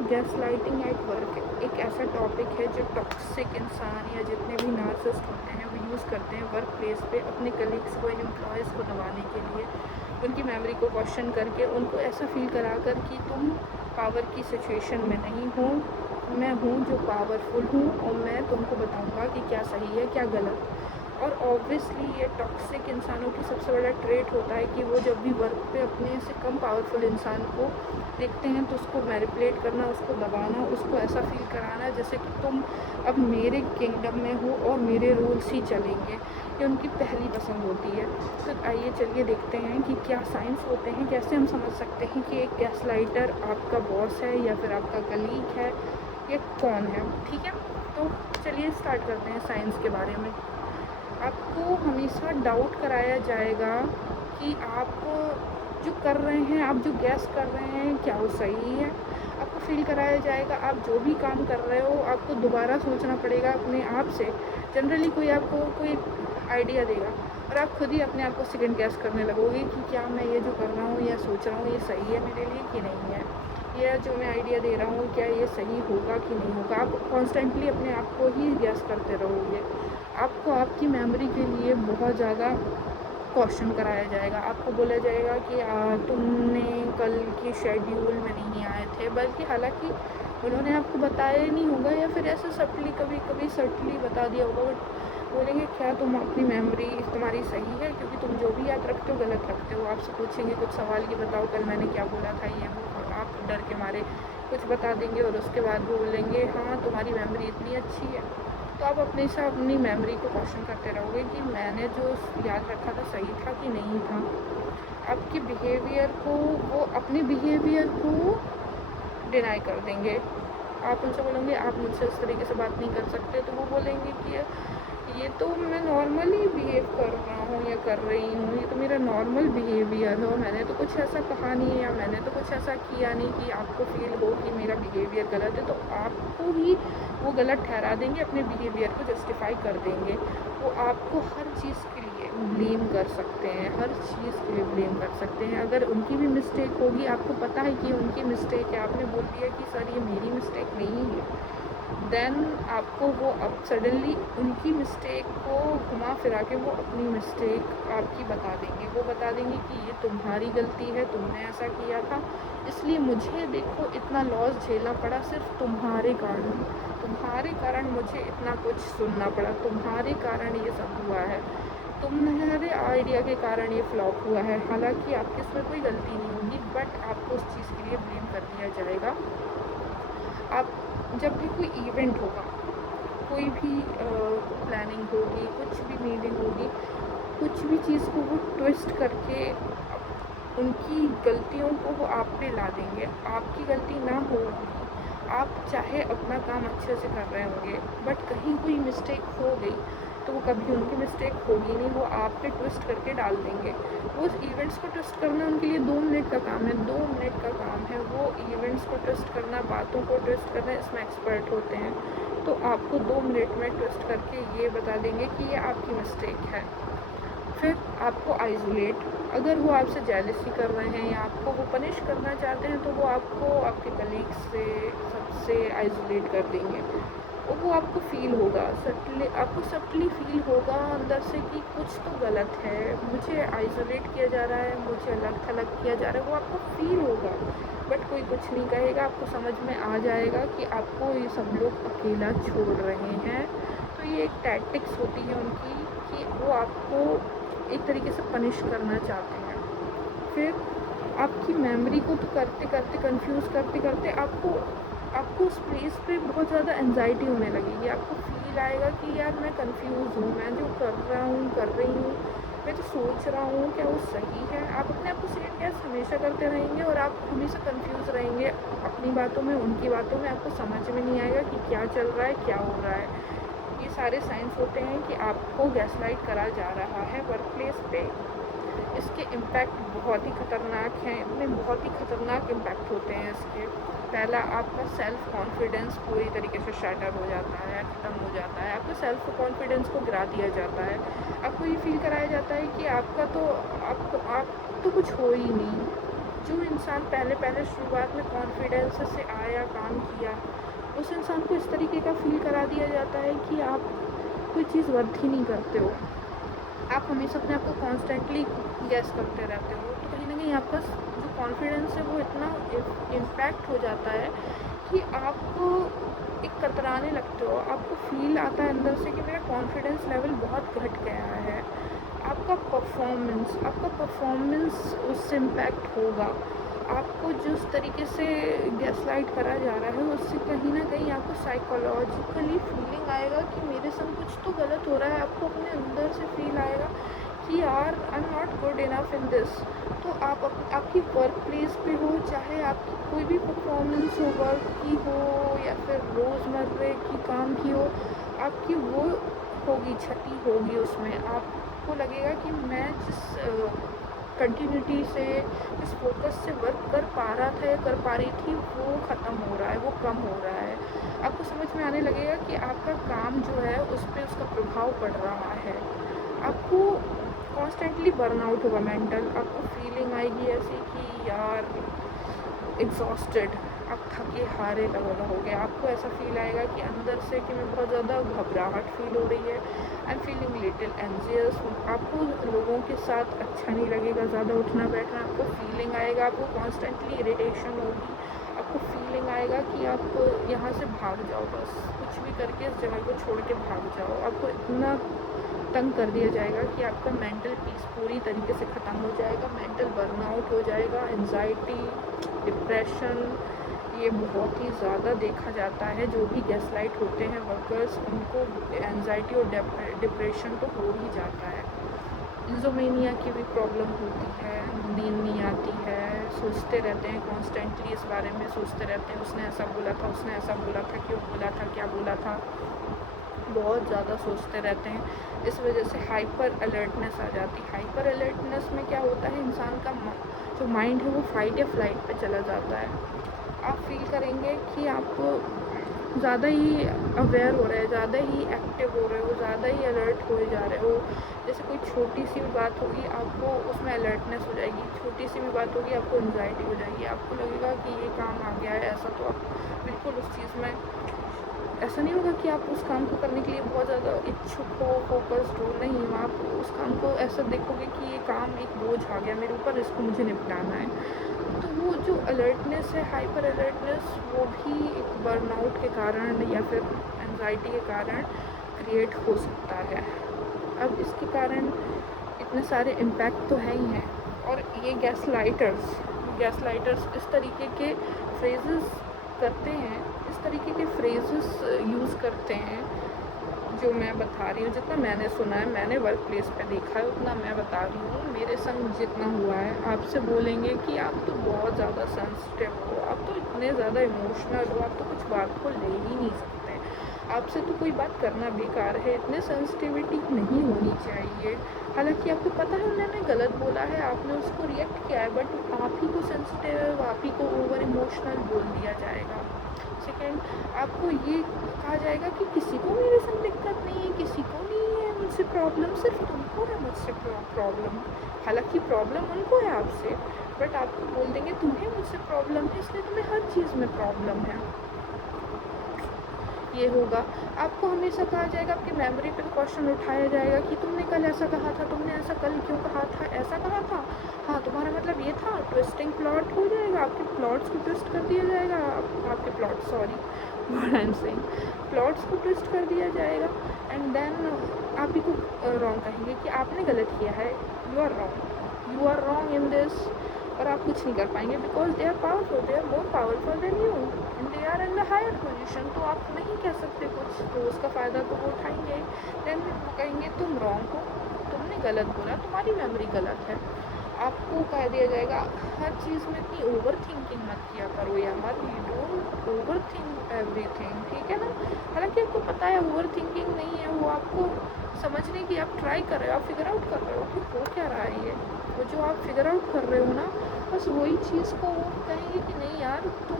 Gaslighting at work एक ऐसा topic है जो टॉक्सिक इंसान या जितने भी नार्सिसिस्ट होते हैं वो यूज़ करते हैं वर्क प्लेस पे अपने कलीग्स को एम्प्लॉयज़ को दबाने के लिए, उनकी मेमोरी को क्वेश्चन करके उनको ऐसा फील करा कर कि तुम पावर की सिचुएशन में नहीं हो, मैं हूँ जो पावरफुल हूँ और मैं तुमको बताऊँगा कि क्या सही है क्या गलत। और ऑब्वियसली ये टॉक्सिक इंसानों की सबसे बड़ा ट्रेट होता है कि वो जब भी वर्क पे अपने से कम पावरफुल इंसान को देखते हैं तो उसको मैनिपुलेट करना, उसको दबाना, उसको ऐसा फील कराना जैसे कि तुम अब मेरे किंगडम में हो और मेरे रूल्स ही चलेंगे। ये उनकी पहली पसंद होती है। तो आइए चलिए देखते हैं कि क्या साइंस होते हैं, कैसे हम समझ सकते हैं कि एक गैसलाइटर आपका बॉस है या फिर आपका कलीग है, ये कौन है। ठीक है, तो चलिए स्टार्ट करते हैं साइंस के बारे में। आपको हमेशा डाउट कराया जाएगा कि आप जो कर रहे हैं, आप जो गैस कर रहे हैं क्या वो सही है। आपको फील कराया जाएगा आप जो भी काम कर रहे हो आपको दोबारा सोचना पड़ेगा अपने आप से। जनरली कोई आपको कोई आइडिया देगा और आप खुद ही अपने आप को सेकंड गैस करने लगोगे कि क्या मैं ये जो कर रहा हूँ या सोच रहा हूँ ये सही है मेरे लिए कि नहीं है, या जो मैं आइडिया दे रहा हूँ क्या ये सही होगा कि नहीं होगा। आप कॉन्स्टेंटली अपने आप को ही गैस करते रहोगे। आपको आपकी मेमोरी के लिए बहुत ज़्यादा क्वेश्चन कराया जाएगा। आपको बोला जाएगा कि तुमने कल के शेड्यूल में नहीं आए थे, बल्कि हालांकि उन्होंने आपको बताया ही नहीं होगा या फिर ऐसे सटली कभी कभी सटली बता दिया होगा, बट बोलेंगे क्या तुम अपनी मेमोरी तुम्हारी सही है, क्योंकि तुम जो भी याद रखते हो गलत रखते हो। आपसे पूछेंगे कुछ सवाल कि बताओ कल मैंने क्या बोला था, ये वो, और आप डर के मारे कुछ बता देंगे और उसके बाद वो बोलेंगे हाँ तुम्हारी मेमोरी इतनी अच्छी है। तो आप अपने से अपनी मेमोरी को क्वेश्चन करते रहोगे कि मैंने जो याद रखा था सही था कि नहीं था। आपके बिहेवियर को, वो अपने बिहेवियर को डिनाई कर देंगे। आप उनसे बोलेंगे आप मुझसे इस तरीके से बात नहीं कर सकते, तो वो बोलेंगे कि ये तो मैं नॉर्मली बिहेव कर रहा हूँ या कर रही हूँ, ये तो मेरा नॉर्मल बिहेवियर है, मैंने तो कुछ ऐसा कहा नहीं है या मैंने तो कुछ ऐसा किया नहीं कि आपको फील हो कि मेरा बिहेवियर गलत है। तो आपको ही वो गलत ठहरा देंगे, अपने बिहेवियर को जस्टिफाई कर देंगे। वो आपको हर चीज़ के लिए ब्लेम कर सकते हैं, हर चीज़ के लिए ब्लेम कर सकते हैं। अगर उनकी भी मिस्टेक होगी, आपको पता है कि उनकी मिस्टेक है, आपने बोल दिया कि सर ये मेरी मिस्टेक नहीं है, देन आपको वो अब सडनली उनकी मिस्टेक को घुमा फिरा के वो अपनी मिस्टेक आपकी बता देंगे। वो बता देंगे कि ये तुम्हारी गलती है, तुमने ऐसा किया था, इसलिए मुझे देखो इतना लॉस झेलना पड़ा सिर्फ तुम्हारे कारण, तुम्हारे कारण मुझे इतना कुछ सुनना पड़ा, तुम्हारे कारण ये सब हुआ है, तुम्हारे आइडिया के कारण ये फ्लॉप हुआ है। हालांकि आपकी इसमें कोई गलती नहीं होगी, बट आपको उस चीज़ के लिए ब्लेम कर दिया जाएगा। आप जब भी कोई इवेंट होगा, कोई भी प्लानिंग होगी, कुछ भी मीटिंग होगी, कुछ भी चीज़ को वो ट्विस्ट करके उनकी गलतियों को वो आप पे ला देंगे। आपकी गलती ना हो, आप चाहे अपना काम अच्छे से कर रहे होंगे, बट कहीं कोई मिस्टेक हो गई तो वो कभी उनकी मिस्टेक होगी नहीं, वो आप पे ट्विस्ट करके डाल देंगे। वो इवेंट्स को ट्विस्ट करना उनके लिए 2 मिनट का काम है, 2 मिनट का काम है। वो इवेंट्स को ट्विस्ट करना, बातों को ट्विस्ट करना, इसमें एक्सपर्ट होते हैं। तो आपको 2 मिनट में ट्विस्ट करके ये बता देंगे कि ये आपकी मिस्टेक है। फिर आपको आइसोलेट, अगर वो आपसे जेलसी कर रहे हैं या आपको वो पनिश करना चाहते हैं तो वो आपको आपके कलीग्स से सबसे आइसोलेट कर देंगे। और वो आपको फ़ील होगा सटली, आपको सटली फ़ील होगा अंदर से कि कुछ तो गलत है, मुझे आइसोलेट किया जा रहा है, मुझे अलग थलग किया जा रहा है, वो आपको फ़ील होगा। बट कोई कुछ नहीं कहेगा, आपको समझ में आ जाएगा कि आपको ये सब लोग अकेला छोड़ रहे हैं। तो ये एक टैक्टिक्स होती है उनकी कि वो आपको एक तरीके से पनिश करना चाहते हैं। फिर आपकी मेमोरी को तो करते करते, कंफ्यूज करते करते आपको उस प्लेस पे बहुत ज़्यादा एंजाइटी होने लगेगी। आपको फील आएगा कि यार मैं कंफ्यूज हूँ, मैं जो कर रहा हूँ कर रही हूँ, मैं जो सोच रहा हूँ क्या वो सही है। आप अपने आप को सेकंड गैस हमेशा करते रहेंगे और आप हमेशा कंफ्यूज रहेंगे अपनी बातों में, उनकी बातों में। आपको समझ में नहीं आएगा कि क्या चल रहा है, क्या हो रहा है। ये सारे साइंस होते हैं कि आपको गैसलाइट करा जा रहा है वर्क प्लेस पे। इसके इम्पैक्ट बहुत ही ख़तरनाक हैं, इतने बहुत ही ख़तरनाक इम्पैक्ट होते हैं इसके। पहला, आपका सेल्फ़ कॉन्फिडेंस पूरी तरीके से शैटर हो जाता है, ख़त्म हो जाता है। आपके सेल्फ़ कॉन्फिडेंस को गिरा दिया जाता है। आपको ये फ़ील कराया जाता है कि आप तो कुछ हो ही नहीं, जो इंसान पहले पहले शुरुआत में कॉन्फिडेंस से आया, काम किया, उस इंसान को इस तरीके का फ़ील करा दिया जाता है कि आप कोई चीज़ वर्थ ही नहीं करते हो। आप हमेशा अपने आप को कॉन्स्टेंटली गेस करते रहते हो, तो कहीं न कहीं आपका जो कॉन्फिडेंस है वो इतना इम्पैक्ट हो जाता है कि आप एक कतराने लगते हो। आपको फ़ील आता है अंदर से कि मेरा कॉन्फिडेंस लेवल बहुत घट गया है। आपका परफॉर्मेंस उससे इम्पैक्ट होगा। आपको जिस तरीके से गैसलाइट करा जा रहा है उससे कहीं न कहीं आपको साइकोलॉजिकली फीलिंग आएगा कि मेरे संग कुछ तो गलत हो रहा है। आपको अपने अंदर से फ़ील आएगा कि यार I am not good enough in this. तो आपकी वर्क प्लेस पे हो, चाहे आपकी कोई भी परफॉर्मेंस हो, वर्क की हो या फिर रोज़मर्रे की काम की हो, आपकी वो होगी, क्षति होगी उसमें। आपको लगेगा कि मैं जिस कंटिन्यूटी से, जिस फ़ोकस से वर्क कर पा रहा था या कर पा रही थी, वो ख़त्म हो रहा है, वो कम हो रहा है। आपको समझ में आने लगेगा कि आपका काम जो है उस पे उसका प्रभाव पड़ रहा है। आपको कॉन्स्टेंटली बर्नआउट होगा मेंटल। आपको फीलिंग आएगी ऐसी कि यार एग्जॉस्टेड, आप थके हारे लगोगे। आपको ऐसा फील आएगा कि अंदर से कि मैं बहुत ज़्यादा घबराहट फील हो रही है। I am feeling little anxious. आपको लोगों के साथ अच्छा नहीं लगेगा ज़्यादा उठना बैठना। आपको फीलिंग आएगा, आपको कॉन्स्टेंटली इरिटेशन होगी। आपको फीलिंग आएगा कि आप यहाँ से भाग जाओ, बस कुछ भी करके इस जगह को छोड़ के भाग जाओ। आपको इतना तंग कर दिया जाएगा कि आपका मेंटल पीस पूरी तरीके से ख़त्म हो जाएगा। मेंटल बर्नआउट हो जाएगा। एंजाइटी, डिप्रेशन, ये बहुत ही ज़्यादा देखा जाता है। जो भी गैसलाइट होते हैं वर्कर्स, उनको एंजाइटी और डिप्रेशन तो हो ही जाता है। इंसोमेनिया की भी प्रॉब्लम होती है, नींद नहीं आती है, सोचते रहते हैं कॉन्स्टेंटली, इस बारे में सोचते रहते हैं उसने ऐसा बोला था, उसने ऐसा बोला था, क्यों बोला था, क्या बोला था, बहुत ज़्यादा सोचते रहते हैं। इस वजह से हाइपर अलर्टनेस आ जाती है। हाइपर अलर्टनेस में क्या होता है, इंसान का जो माइंड है वो फाइट या फ्लाइट पे चला जाता है। आप फील करेंगे कि आप ज़्यादा ही अवेयर हो रहे हैं, ज़्यादा ही एक्टिव हो रहे हो, ज़्यादा ही अलर्ट हो जा रहे हो। जैसे कोई छोटी सी भी बात होगी आपको उसमें अलर्टनेस हो जाएगी, छोटी सी भी बात होगी आपको एंजाइटी हो जाएगी। आपको लगेगा कि ये काम आ गया है ऐसा, तो आप बिल्कुल उस चीज़ में, ऐसा नहीं होगा कि आप उस काम को करने के लिए बहुत ज़्यादा इच्छुक हो, फोकस्ड हो, नहीं। आप उस काम को ऐसा देखोगे कि ये काम एक बोझ आ गया मेरे ऊपर, इसको मुझे निपटाना है। तो वो जो अलर्टनेस है, हाइपर अलर्टनेस, वो भी एक बर्नआउट के कारण या फिर एंजाइटी के कारण क्रिएट हो सकता है। अब इसके कारण इतने सारे इम्पैक्ट तो है ही हैं। और ये गैसलाइटर्स इस तरीके के फ्रेजेस करते हैं, इस तरीके के फ्रेजेस यूज़ करते हैं जो मैं बता रही हूँ। जितना मैंने सुना है, मैंने वर्क प्लेस पे देखा है, उतना मैं बता रही हूँ। मेरे संग जितना हुआ है, आपसे बोलेंगे कि आप तो बहुत ज़्यादा सेंसिटिव हो, आप तो इतने ज़्यादा इमोशनल हो, आप तो कुछ बात को ले ही नहीं सकते, आपसे तो कोई बात करना बेकार है, इतने सेंसिटिविटी नहीं होनी चाहिए। हालांकि आपको पता है उन्होंने गलत बोला है, आपने उसको रिएक्ट किया है, बट आप ही को सेंसिटिव, आप ही को ओवर इमोशनल बोल दिया जाएगा। सेकेंड, आपको ये कहा जाएगा कि किसी को मेरे संग दिक्कत नहीं है, किसी को नहीं है मुझसे प्रॉब्लम, सिर्फ तुमको है मुझसे प्रॉब्लम। हालांकि प्रॉब्लम उनको है आपसे, बट आपको बोल देंगे तुम्हें मुझसे प्रॉब्लम है, इसलिए तुम्हें हर चीज़ में प्रॉब्लम है। ये होगा। आपको हमेशा कहा जाएगा, आपकी मेमोरी पे क्वेश्चन उठाया जाएगा कि तुमने कल ऐसा कहा था, तुमने ऐसा कल क्यों कहा था, ऐसा कहा था, हाँ तुम्हारा मतलब ये था। ट्विस्टिंग प्लॉट हो जाएगा, आपके प्लॉट्स को ट्विस्ट कर दिया जाएगा। आपके plot, sorry what I am saying, plots को ट्विस्ट कर दिया जाएगा। एंड देन आप ही को रॉन्ग कहेंगे कि आपने गलत किया है, you are wrong in this. और आप कुछ नहीं कर पाएंगे, because they are powerful, they are more powerful than you and they are in the higher position. तो आप नहीं कह सकते कुछ, तो उसका फ़ायदा तो वो उठाएंगे। देन वो कहेंगे तुम रॉन्ग हो, तुमने गलत बोला, तुम्हारी मेमोरी गलत है। आपको कह दिया जाएगा हर चीज़ में इतनी ओवर थिंकिंग मत किया करो यार, you don't over think everything, ठीक है ना। हालांकि आपको पता है ओवर थिंकिंग नहीं है, वो आपको समझने की आप ट्राई कर रहे हो, आप फिगर आउट कर रहे हो कि हो क्या रहा है ये। वो जो आप फिगर आउट कर रहे हो ना, बस वही चीज़ को वो कहेंगे कि नहीं यार तुम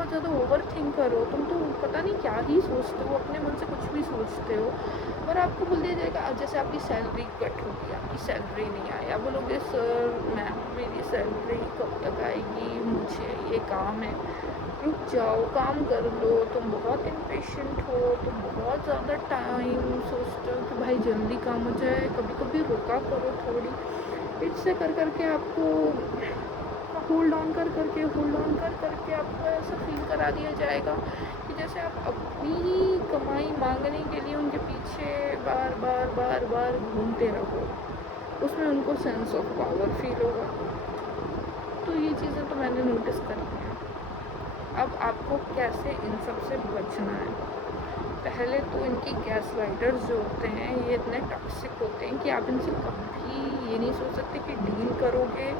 बहुत ज़्यादा ओवर थिंकर हो, तुम तो पता नहीं क्या ही सोचते हो, अपने मन से कुछ भी सोचते हो। और आपको बोल दिया जाएगा जैसे आपकी सैलरी कट होगी, आपकी सैलरी नहीं आई, आप बोलोगे सर मैम मेरी सैलरी कब तक आएगी, मुझे ये काम है। रुक जाओ, काम कर लो, तुम बहुत इम्पेशेंट हो, तुम बहुत ज़्यादा टाइम सोचते हो कि भाई जल्दी काम हो जाए, कभी कभी रुका करो थोड़ी। इससे कर करके आपको होल्ड ऑन कर करके आपको ऐसा फील करा दिया जाएगा कि जैसे आप अपनी ही कमाई मांगने के लिए उनके पीछे बार बार घूमते रहो। उसमें उनको सेंस ऑफ पावर फील होगा। तो ये चीज़ें तो मैंने नोटिस करी हैं। अब आपको कैसे इन सब से बचना है? पहले तो इनकी गैस लाइटर्स जो होते हैं ये इतने टॉक्सिक होते हैं कि आप इनसे कभी ये नहीं सोच सकते कि डील करोगे।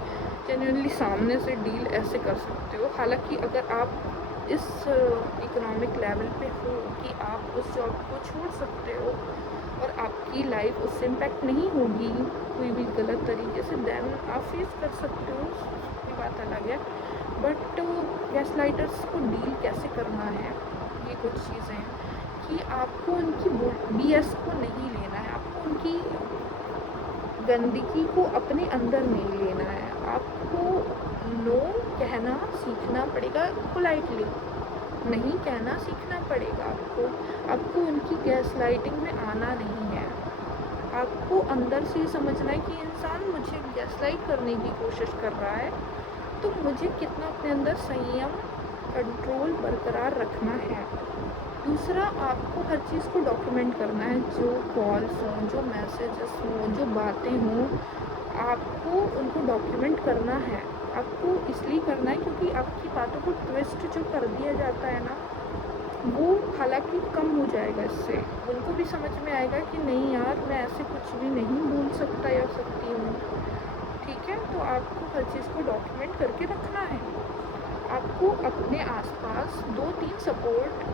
जेन्युइनली सामने से डील ऐसे कर सकते हो, हालांकि अगर आप इस इकोनॉमिक लेवल पे हो कि आप उस जॉब को छोड़ सकते हो और आपकी लाइफ उससे इम्पैक्ट नहीं होगी कोई भी गलत तरीके से, देन आप फेस कर सकते हो, ये बात अलग है। बट गैस लाइटर्स को डील कैसे करना है, ये कुछ चीज़ें हैं कि आपको उनकी BS को नहीं लेना है, आपको उनकी गंदगी को अपने अंदर नहीं लेना है। आपको नो कहना सीखना पड़ेगा, पोलाइटली नहीं कहना सीखना पड़ेगा आपको उनकी गैस लाइटिंग में आना नहीं है। आपको अंदर से समझना है कि इंसान मुझे गैस लाइट करने की कोशिश कर रहा है, तो मुझे कितना अपने अंदर संयम कंट्रोल बरकरार रखना है। दूसरा, आपको हर चीज़ को डॉक्यूमेंट करना है, जो कॉल्स हों, जो मैसेजेस हों, जो बातें हों, आपको उनको डॉक्यूमेंट करना है। आपको इसलिए करना है क्योंकि आपकी बातों को ट्विस्ट जो कर दिया जाता है ना, वो हालांकि कम हो जाएगा इससे। उनको भी समझ में आएगा कि नहीं यार, मैं ऐसे कुछ भी नहीं बोल सकता या सकती हूँ। ठीक है, तो आपको हर चीज़ को डॉक्यूमेंट करके रखना है। आपको अपने आसपास 2-3 सपोर्ट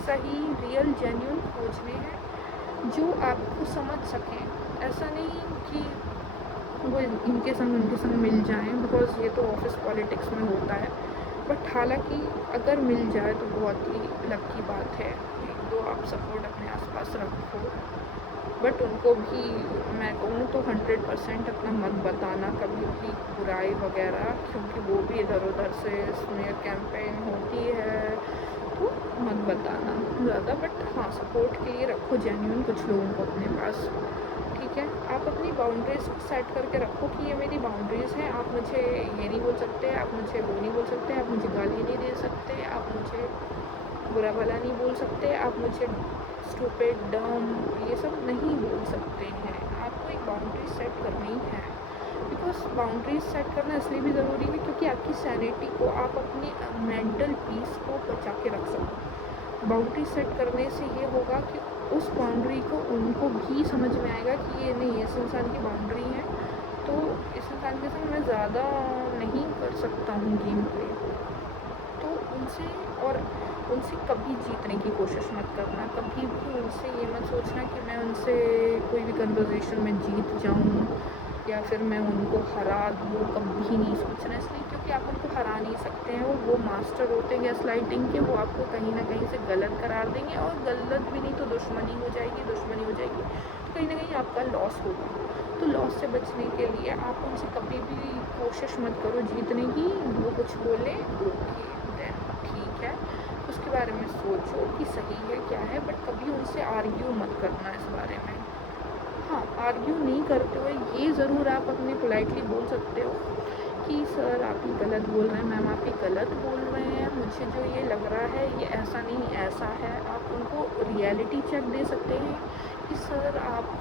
सही, रियल, जेन्युइन खोजने हैं जो आपको समझ सकें। ऐसा नहीं कि वो उनके संग मिल जाएं, बिकॉज़ ये तो ऑफिस पॉलिटिक्स में होता है। बट हालांकि अगर मिल जाए तो बहुत ही लकी बात है। 1-2 आप सपोर्ट अपने आसपास रखो, बट उनको भी मैं कहूँ तो 100% अपना मत बताना कभी भी बुराई वगैरह, क्योंकि वो भी इधर उधर से स्मीयर कैंपेन होती है, तो मत बताना ज़्यादा। बट हाँ, सपोर्ट के लिए रखो जेन्युइन कुछ लोगों को अपने पास। ठीक है, आप अपनी बाउंड्रीज सेट करके रखो कि ये मेरी बाउंड्रीज़ हैं, आप मुझे ये नहीं बोल सकते, आप मुझे वो नहीं बोल सकते, आप मुझे गाली नहीं दे सकते, आप मुझे बुरा भला नहीं बोल सकते, आप मुझे स्टूपिड, डम ये सब नहीं बोल सकते हैं। आपको एक बाउंड्री सेट करनी है, बिकॉज बाउंड्रीज सेट करना इसलिए भी ज़रूरी है क्योंकि आपकी सैनिटी को, आप अपनी मेंटल पीस को बचा के रख सको। बाउंड्री सेट करने से ये होगा कि उस बाउंड्री को उनको भी समझ में आएगा कि ये नहीं, इस इंसान की बाउंड्री है, तो इस इंसान के संग मैं ज़्यादा नहीं कर सकता हूँ गेम प्ले। तो उनसे कभी जीतने की कोशिश मत करना, कभी भी उनसे ये मत सोचना कि मैं उनसे कोई भी कन्वर्सेशन में जीत जाऊँ या फिर मैं उनको हरा दूँ, कभी नहीं सोचना। इसलिए क्योंकि आप उनको हरा नहीं सकते हैं, वो मास्टर होते हैं गैस लाइटिंग के, वो आपको कहीं ना कहीं से गलत करार देंगे, और गलत भी नहीं तो दुश्मनी हो जाएगी, तो कहीं ना कहीं आपका लॉस होगा। तो लॉस से बचने के लिए आप उनसे कभी भी कोशिश मत करो जीतने की। वो कुछ बोले ओके देन ठीक है, उसके बारे में सोचो कि सही है क्या है, बट कभी उनसे आर्ग्यू मत करना इस बारे में। हाँ, आर्ग्यू नहीं करते हुए ये ज़रूर आप अपने पोलाइटली बोल सकते हो कि सर आप ही गलत बोल रहे हैं, मैम आप ही गलत बोल रहे हैं, मुझे जो ये लग रहा है ये ऐसा नहीं ऐसा है। आप उनको रियलिटी चेक दे सकते हैं कि सर आप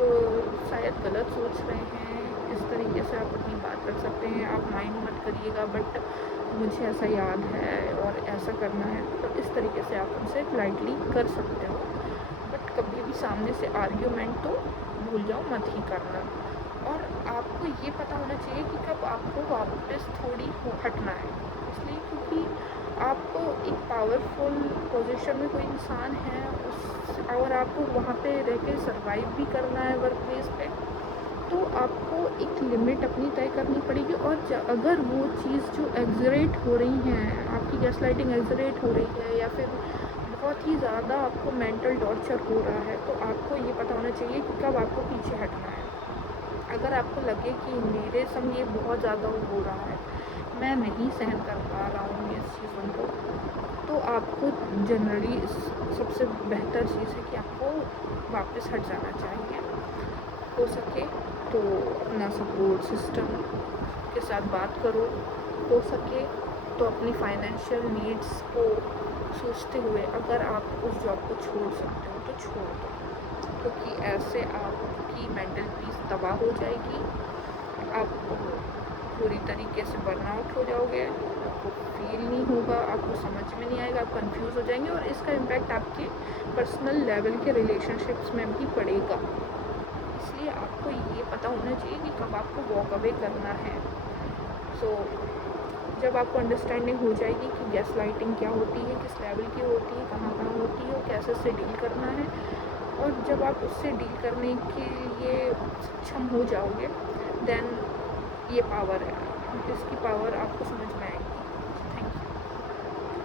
शायद गलत सोच रहे हैं, इस तरीके से आप अपनी बात रख सकते हैं। आप माइंड मत करिएगा, बट मुझे ऐसा याद है और ऐसा करना है, तो इस तरीके से आप उनसे पोलाइटली कर सकते हो। बट कभी भी सामने से आर्ग्यूमेंट तो भूल जाओ, मत ही करना। और आपको ये पता होना चाहिए कि कब आपको वापस थोड़ी हटना है, इसलिए क्योंकि आप एक पावरफुल पोजीशन में कोई इंसान है उस, और आपको वहाँ पे रह के सर्वाइव भी करना है वर्क प्लेस पे, तो आपको एक लिमिट अपनी तय करनी पड़ेगी। और अगर वो चीज़ जो एग्जरेट हो रही हैं, आपकी गैस लाइटिंग एग्जरेट हो रही है या फिर बहुत ही ज़्यादा आपको मेंटल टॉर्चर हो रहा है, तो आपको ये पता होना चाहिए कि कब आपको पीछे हटना है। अगर आपको लगे कि मेरे संग ये बहुत ज़्यादा हो रहा है, मैं नहीं सहन कर पा रहा हूँ इस चीज़ों को, तो आपको जनरली सबसे बेहतर चीज़ है कि आपको वापस हट जाना चाहिए। हो सके तो अपना सपोर्ट सिस्टम के साथ बात करो, हो सके तो अपनी फाइनेंशियल नीड्स को सोचते हुए अगर आप उस जॉब को छोड़ सकते हो तो छोड़ दो, क्योंकि ऐसे आपकी मेंटल पीस तबाह हो जाएगी, आप पूरी तरीके से बर्नआउट हो जाओगे, आपको फील नहीं होगा, आपको समझ में नहीं आएगा, आप कंफ्यूज हो जाएंगे और इसका इम्पैक्ट आपके पर्सनल लेवल के रिलेशनशिप्स में भी पड़ेगा। इसलिए आपको ये पता होना चाहिए कि कब आपको वॉक अवे करना है। सो जब आपको अंडरस्टैंडिंग हो जाएगी कि गैस लाइटिंग क्या होती है, किस लेवल की होती है, कहाँ कहाँ होती है और कैसे उससे डील करना है, और जब आप उससे डील करने के लिए सक्षम हो जाओगे, देन ये पावर है, इसकी पावर आपको समझ में आएगी।